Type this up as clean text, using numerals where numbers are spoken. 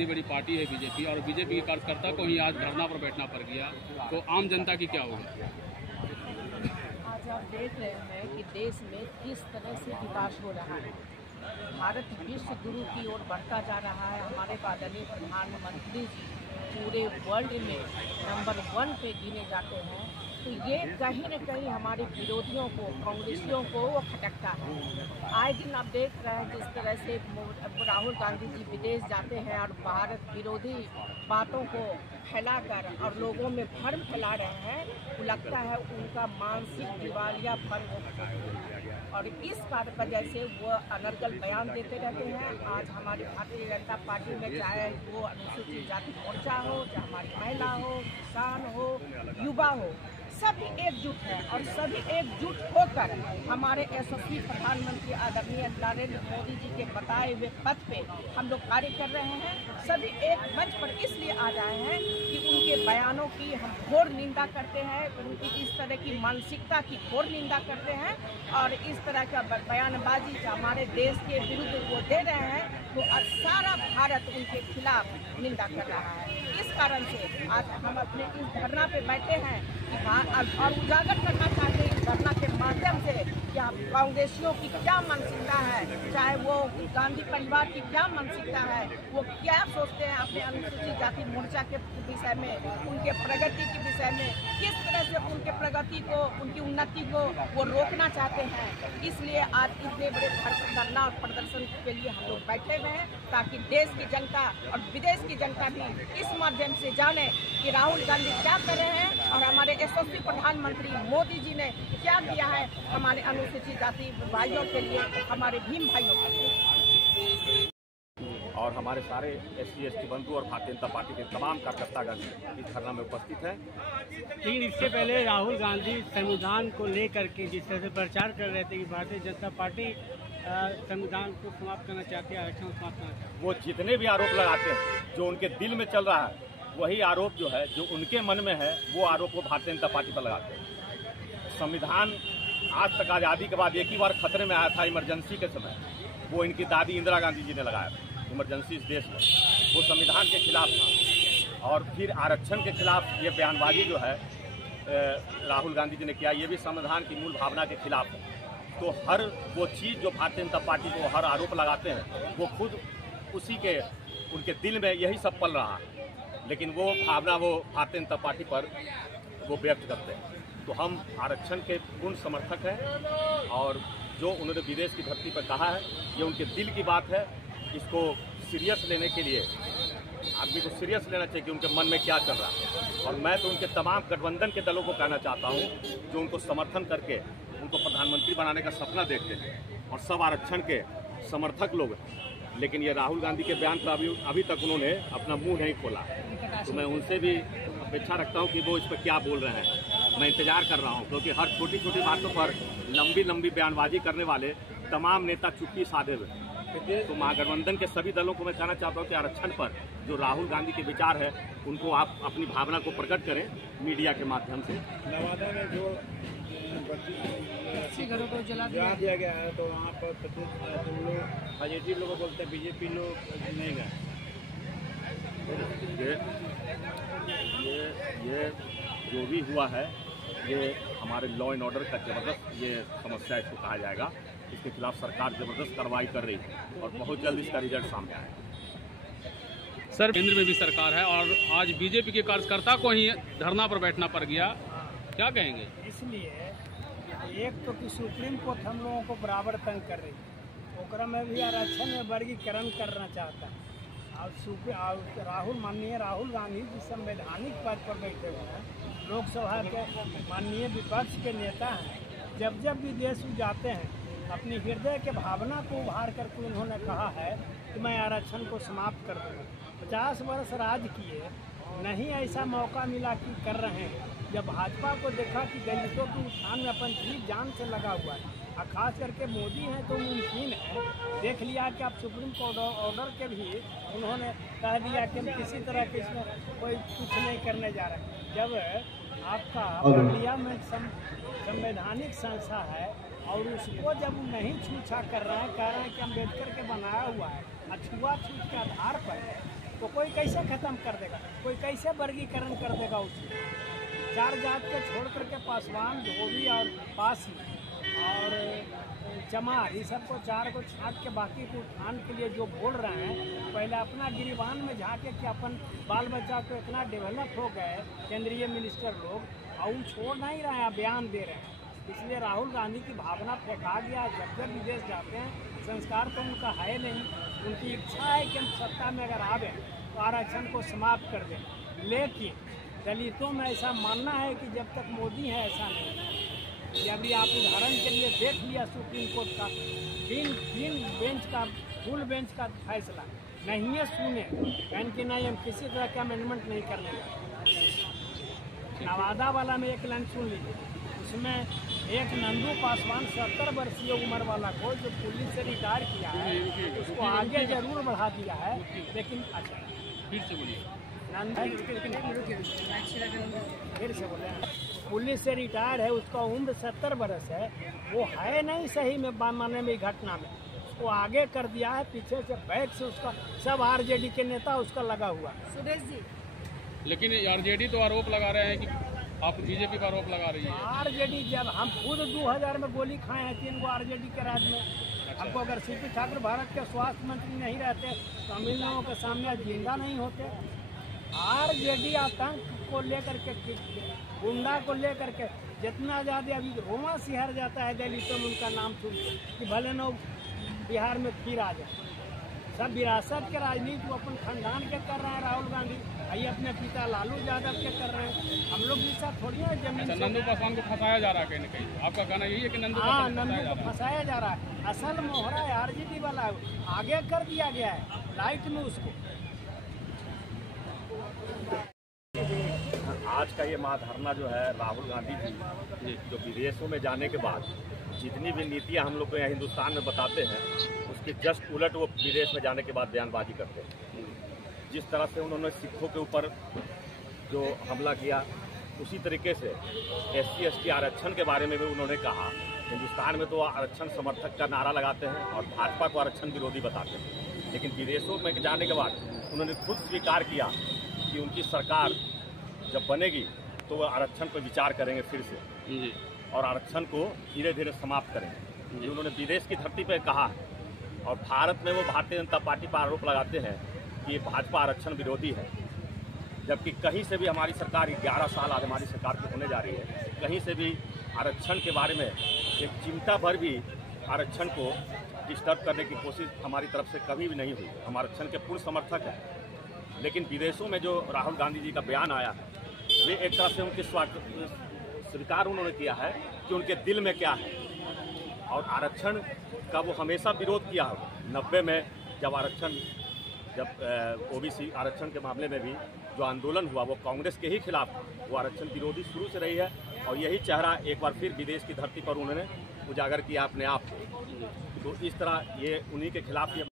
इतनी बड़ी पार्टी है बीजेपी, और बीजेपी के कार्यकर्ता को ही आज धरना पर बैठना पड़ गया, तो आम जनता की क्या होगी? आज आप देख रहे हैं कि देश में किस तरह से विकास हो रहा है। भारत विश्व गुरु की ओर बढ़ता जा रहा है। हमारे आदरणीय प्रधानमंत्री जी पूरे वर्ल्ड में नंबर 1 पे गिने जाते हैं। तो ये कहीं न कहीं हमारे विरोधियों को, कांग्रेसियों को वो खटकता है। आए दिन आप देख रहे हैं जिस तरह से राहुल गांधी जी विदेश जाते हैं और भारत विरोधी बातों को फैलाकर और लोगों में भ्रम फैला रहे हैं, वो लगता है उनका मानसिक दिवालियापन हो। और इस कार्य वजह से वो अनर्गल बयान देते रहते हैं। आज हमारी भारतीय जनता पार्टी में चाहे वो अनुसूचित जाति मोर्चा हो, चाहे हमारी महिला हो, किसान हो, युवा हो, सभी एकजुट हैं और सभी एकजुट होकर हमारे यशस्वी प्रधानमंत्री आदरणीय नरेंद्र मोदी जी के बताए हुए पथ पे हम लोग कार्य कर रहे हैं। सभी एक मंच पर इसलिए आ रहे हैं कि उनके बयानों की हम घोर निंदा करते हैं, उनकी इस तरह की मानसिकता की घोर निंदा करते हैं और इस तरह का बयानबाजी जो हमारे देश के विरुद्ध वो दे रहे हैं, तो सारा भारत उनके खिलाफ निंदा कर रहा है। इस कारण से आज हम अपने इस धरना पे बैठे हैं और उजागर करना चाहते हैं इस धरना के माध्यम से कि कांग्रेसियों की क्या मानसिकता है, चाहे वो गांधी परिवार की क्या मानसिकता है, वो क्या सोचते हैं अपने अनुसूचित जाति मोर्चा के विषय में, उनके प्रगति के विषय में, किस तरह से उनके प्रगति को, उनकी उन्नति को वो रोकना चाहते हैं। इसलिए आज इतने बड़े धरना और प्रदर्शन के लिए हम लोग बैठे हुए हैं, ताकि देश की जनता और विदेश की जनता भी इस माध्यम से जाने कि राहुल गांधी क्या कर रहे हैं और हमारे यशस्वी प्रधानमंत्री मोदी जी ने क्या किया है हमारे अनुसूचित जाति भाइयों के लिए, हमारे भीम भाइयों के लिए। और हमारे सारे SC/ST बंधु और भारतीय जनता पार्टी के तमाम कार्यकर्तागण इस धरना में उपस्थित हैं। लेकिन इससे पहले राहुल गांधी संविधान को लेकर के जिस तरह से प्रचार कर रहे थे कि भारतीय जनता पार्टी संविधान को समाप्त करना चाहती है, आरक्षण समाप्त करना चाहती है, वो जितने भी आरोप लगाते हैं जो उनके दिल में चल रहा है, वही आरोप जो है जो उनके मन में है, वो आरोप वो भारतीय जनता पार्टी पर लगाते हैं। संविधान आज तक आज़ादी के बाद एक ही बार खतरे में आया था, इमरजेंसी के समय। वो इनकी दादी इंदिरा गांधी जी ने लगाया था इमरजेंसी इस देश में, वो संविधान के खिलाफ था। और फिर आरक्षण के खिलाफ ये बयानबाजी जो है राहुल गांधी जी ने किया, ये भी संविधान की मूल भावना के खिलाफ है। तो हर वो चीज़ जो भारतीय जनता पार्टी को हर आरोप लगाते हैं, वो खुद उसी के उनके दिल में यही सब पल रहा है, लेकिन वो भावना वो भारतीय जनता पार्टी पर वो व्यक्त करते हैं। तो हम आरक्षण के पूर्ण समर्थक हैं और जो उन्होंने विदेश की धरती पर कहा है, ये उनके दिल की बात है। इसको सीरियस लेने के लिए आदमी को सीरियस लेना चाहिए कि उनके मन में क्या चल रहा है। और मैं तो उनके तमाम गठबंधन के दलों को कहना चाहता हूँ जो उनको समर्थन करके उनको प्रधानमंत्री बनाने का सपना देखते हैं और सब आरक्षण के समर्थक लोग हैं, लेकिन ये राहुल गांधी के बयान पर अभी तक उन्होंने अपना मुंह नहीं खोला। तो मैं उनसे भी अपेक्षा रखता हूँ कि वो इस पर क्या बोल रहे हैं। मैं इंतजार कर रहा हूँ, क्योंकि हर छोटी छोटी बातों पर लंबी लंबी बयानबाजी करने वाले तमाम नेता चुप्पी साधे हुए। तो महागठबंधन के सभी दलों को मैं कहना चाहता हूँ कि आरक्षण पर जो राहुल गांधी के विचार है, उनको आप अपनी भावना को प्रकट करें मीडिया के माध्यम से। नवादा में जो घरों को जला दिया गया है, तो वहाँ पर तुम लोग पॉजिटिव लोग बोलते हैं, बीजेपी लोग नहीं गए। ये जो भी हुआ है, ये हमारे लॉ एंड ऑर्डर का जबरदस्त ये समस्या इसको कहा जाएगा। इसके खिलाफ सरकार जबरदस्त कार्रवाई कर रही है और बहुत जल्द इसका रिजल्ट सामने आएगा। सर, केंद्र में भी सरकार है और आज बीजेपी के कार्यकर्ता को ही धरना पर बैठना पड़ गया, क्या कहेंगे? इसलिए एक तो कि सुप्रीम कोर्ट हम लोगों को बराबर तंग कर रही है, ओकरा में भी आरक्षण में वर्गीकरण करना चाहता है। और माननीय राहुल गांधी जी संवैधानिक पद पर बैठे हुए हैं, लोकसभा के माननीय विपक्ष के नेता हैं। जब जब भी देश जाते हैं, अपनी हृदय के भावना को उभार करके उन्होंने कहा है कि मैं आरक्षण को समाप्त कर दूँगा। 50 वर्ष राज किए, नहीं ऐसा मौका मिला कि कर रहे हैं। जब भाजपा को देखा कि दलितों के उत्थान में अपन जीव जान से लगा हुआ है, और खास करके मोदी हैं तो मुमकिन है, देख लिया कि आप सुप्रीम कोर्ट ऑर्डर के भी उन्होंने कह दिया कि हम किसी तरह के इसमें कोई कुछ नहीं करने जा रहे हैं। जब आपका पार्लियामेंट संवैधानिक संस्था है और उसको जब नहीं छूछा कर रहे हैं, कह रहे हैं कि अम्बेडकर के बनाया हुआ है, अछूआछूत के आधार पर तो कोई कैसे खत्म कर देगा, कोई कैसे वर्गीकरण कर देगा उसको। 4 जात के छोड़ करके पासवान, धोबी और पासी और चमार, ये सबको 4 को छाट के बाकी को उत्थान के लिए जो बोल रहे हैं, पहले अपना गिरिबान में झाँके कि अपन बाल बच्चा को इतना डेवलप हो गए केंद्रीय मिनिस्टर लोग, और वो छोड़ नहीं रहे हैं, बयान दे रहे हैं। इसलिए राहुल गांधी की भावना फेंका गया। जब जब विदेश जाते हैं, संस्कार तो उनका है नहीं, उनकी इच्छा है कि हम सत्ता में अगर आवे तो आरक्षण को समाप्त कर दें। लेकिन दलितों में ऐसा मानना है कि जब तक मोदी है ऐसा नहीं। जब भी आप उदाहरण के लिए देख लिया सुप्रीम कोर्ट का तीन बेंच का, फुल बेंच का फैसला नहीं है, सुने यानी कि नहीं, हम किसी तरह का अमेंडमेंट नहीं करने का। नवादा वाला में एक लाइन सुन लीजिए, उसमें एक नंदू पासवान 70 वर्षीय उम्र वाला को जो पुलिस से रिटायर किया है, उसको आगे जरूर बढ़ा दिया है, लेकिन अच्छा फिर से बोलिए। फिर से बोले, पुलिस से रिटायर है, उसका उम्र 70 वर्ष है, वो है नहीं सही में मानने में घटना में, उसको आगे कर दिया है, पीछे से बैक से उसका सब आरजेडी के नेता उसका लगा हुआ। सुरेश जी, लेकिन आरजेडी तो आरोप लगा रहे हैं कि आप बीजेपी पर आरोप लगा रही है। आरजेडी, जब हम खुद 2000 में गोली खाए हैं 3 गो आरजेडी के राज में। हमको अगर सीपी ठाकुर भारत के स्वास्थ्य मंत्री नहीं रहते तो हम इन लोगों के सामने जिंदा नहीं होते। आरजेडी आतंक को लेकर के, गुंडा को लेकर के जितना ज़्यादा अभी रोमा सिहर जाता है दलितों में उनका नाम सुन कि भले लोग बिहार में फिर आ जाए। सब विरासत के राजनीति वो अपन खानदान के कर रहे हैं राहुल गांधी, ये अपने पिता लालू यादव के कर रहे हैं। हम लोग भी साथ थोड़ी है जमीन। अच्छा, नंदू पासवान को फंसाया जा रहा है कहीं न कहीं, आपका कहना यही है कि नंदू हाँ, नंदू को फंसाया जा रहा है। असल मोहरा है आरजेडी वाला है, आगे कर दिया गया है राइट में उसको। आज का ये महाधरना जो है, राहुल गांधी जी जो विदेशों में जाने के बाद जितनी भी नीतियां हम लोग को यहाँ हिंदुस्तान में बताते हैं, उसके जस्ट उलट वो विदेश में जाने के बाद बयानबाजी करते हैं। जिस तरह से उन्होंने सिखों के ऊपर जो हमला किया, उसी तरीके से SC ST आरक्षण के बारे में भी उन्होंने कहा। हिंदुस्तान में तो आरक्षण समर्थक का नारा लगाते हैं और भाजपा को आरक्षण विरोधी बताते हैं, लेकिन विदेशों में जाने के बाद उन्होंने खुद स्वीकार किया कि उनकी सरकार जब बनेगी तो वो आरक्षण पर विचार करेंगे फिर से, और आरक्षण को धीरे धीरे समाप्त करेंगे। ये उन्होंने विदेश की धरती पर कहा है। और भारत में वो भारतीय जनता पार्टी पर आरोप लगाते हैं कि भाजपा आरक्षण विरोधी है, जबकि कहीं से भी हमारी सरकार 11 साल आज हमारी सरकार की होने जा रही है, कहीं से भी आरक्षण के बारे में एक चिंता भर भी आरक्षण को डिस्टर्ब करने की कोशिश हमारी तरफ से कभी भी नहीं हुई। हम आरक्षण के पूर्ण समर्थक हैं, लेकिन विदेशों में जो राहुल गांधी जी का बयान आया है, वे एक तरह से उनके स्वीकार उन्होंने किया है कि उनके दिल में क्या है। और आरक्षण का वो हमेशा विरोध किया है। 90 में जब OBC आरक्षण के मामले में भी जो आंदोलन हुआ वो कांग्रेस के ही खिलाफ था। वो आरक्षण विरोधी शुरू से रही है, और यही चेहरा एक बार फिर विदेश की धरती पर उन्होंने उजागर किया अपने आप को। तो इस तरह ये उन्हीं के खिलाफ ये